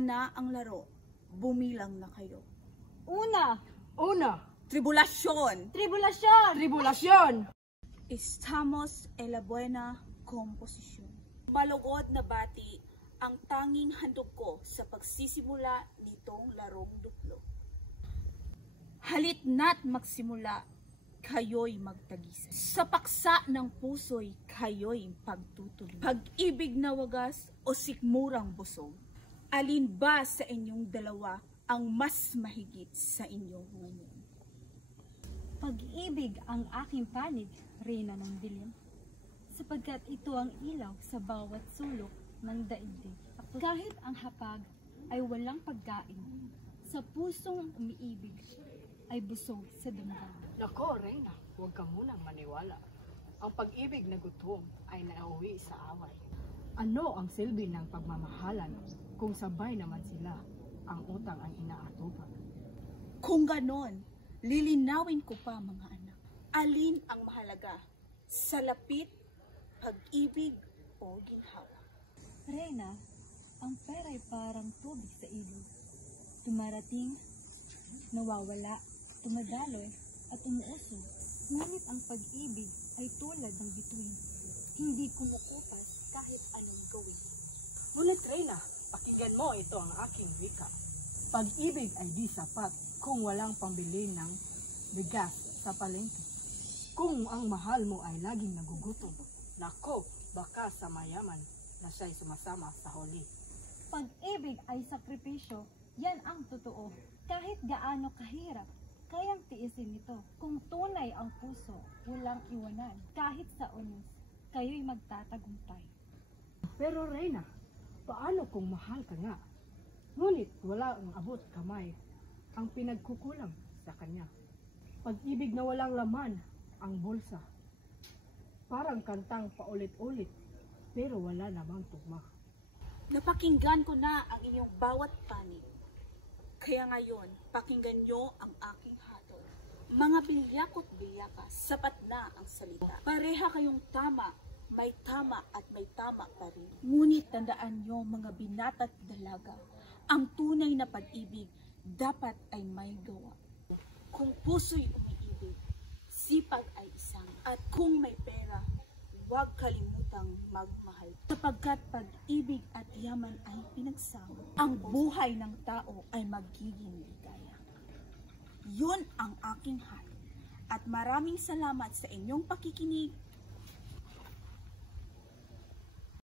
na ang laro. Bumilang na kayo. Una. Tribulasyon. Tribulación. Estamos en la buena composición. Malugod na bati ang tanging handog ko sa pagsisimula nitong larong duplo. Halit na't magsimula, kayo'y magtagisa. Sa paksa ng puso'y kayo'y pagtutuloy. Pag-ibig na wagas o sikmurang busog, alin ba sa inyong dalawa ang mas mahigit sa inyong ngayon? Pag-ibig ang aking panig, Reyna ng Dilim, sapagkat ito ang ilaw sa bawat sulok ng daigdig. Kahit ang hapag ay walang pagkain, sa pusong umiibig ay busog sa damdamin. Nako, Reyna, huwag ka munang maniwala. Ang pag-ibig na gutom ay nauwi sa away. Ano ang silbi ng pagmamahalan kung sabay naman sila ang utang ang inaatupag? Kung ganon, lilinawin ko pa mga anak. Alin ang mahalaga? Sa lapit, pag-ibig o ginhawa? Reyna, ang pera'y parang tubig sa ilog. Tumarating, nawawala, tumadaloy, at umuusog. Ngunit ang pag-ibig ay tulad ng bituin. Hindi kumukupas kahit anong gawin. Ngunit, Reyna, pakinggan mo ito ang aking wika. Pag-ibig ay di sapat kung walang pambili ng bigas sa palengke. Kung ang mahal mo ay laging nagugutom, nako, baka sa mayaman na siya'y sumasama sa huli. Pag-ibig ay sakripisyo, yan ang totoo. Kahit gaano kahirap, kayang tiisin ito. Kung tunay ang puso, walang iwanan. Kahit sa unos, kayo'y magtatagumpay. Pero Reyna, paano kung mahal ka nga? Ngunit wala ang abot kamay ang pinagkukulang sa kanya. Pag-ibig na walang laman ang bulsa. Parang kantang paulit-ulit, pero wala namang tugma. Napakinggan ko na ang inyong bawat panig. Kaya ngayon, pakinggan nyo ang aking hatol. Mga bilyakot bilyaka, sapat na ang salita. Pareha kayong tama, may tama at may tama pa rin. Ngunit tandaan nyo mga binata't dalaga, ang tunay na pag-ibig dapat ay may gawa. Kung puso'y umiibig, sipag ay isang. At kung may pera, huwag kalimutang magmahal. Sapagkat pag-ibig at yaman ay pinagsama, ang buhay ng tao ay magiging ligaya. Yun ang aking hatol. At maraming salamat sa inyong pakikinig.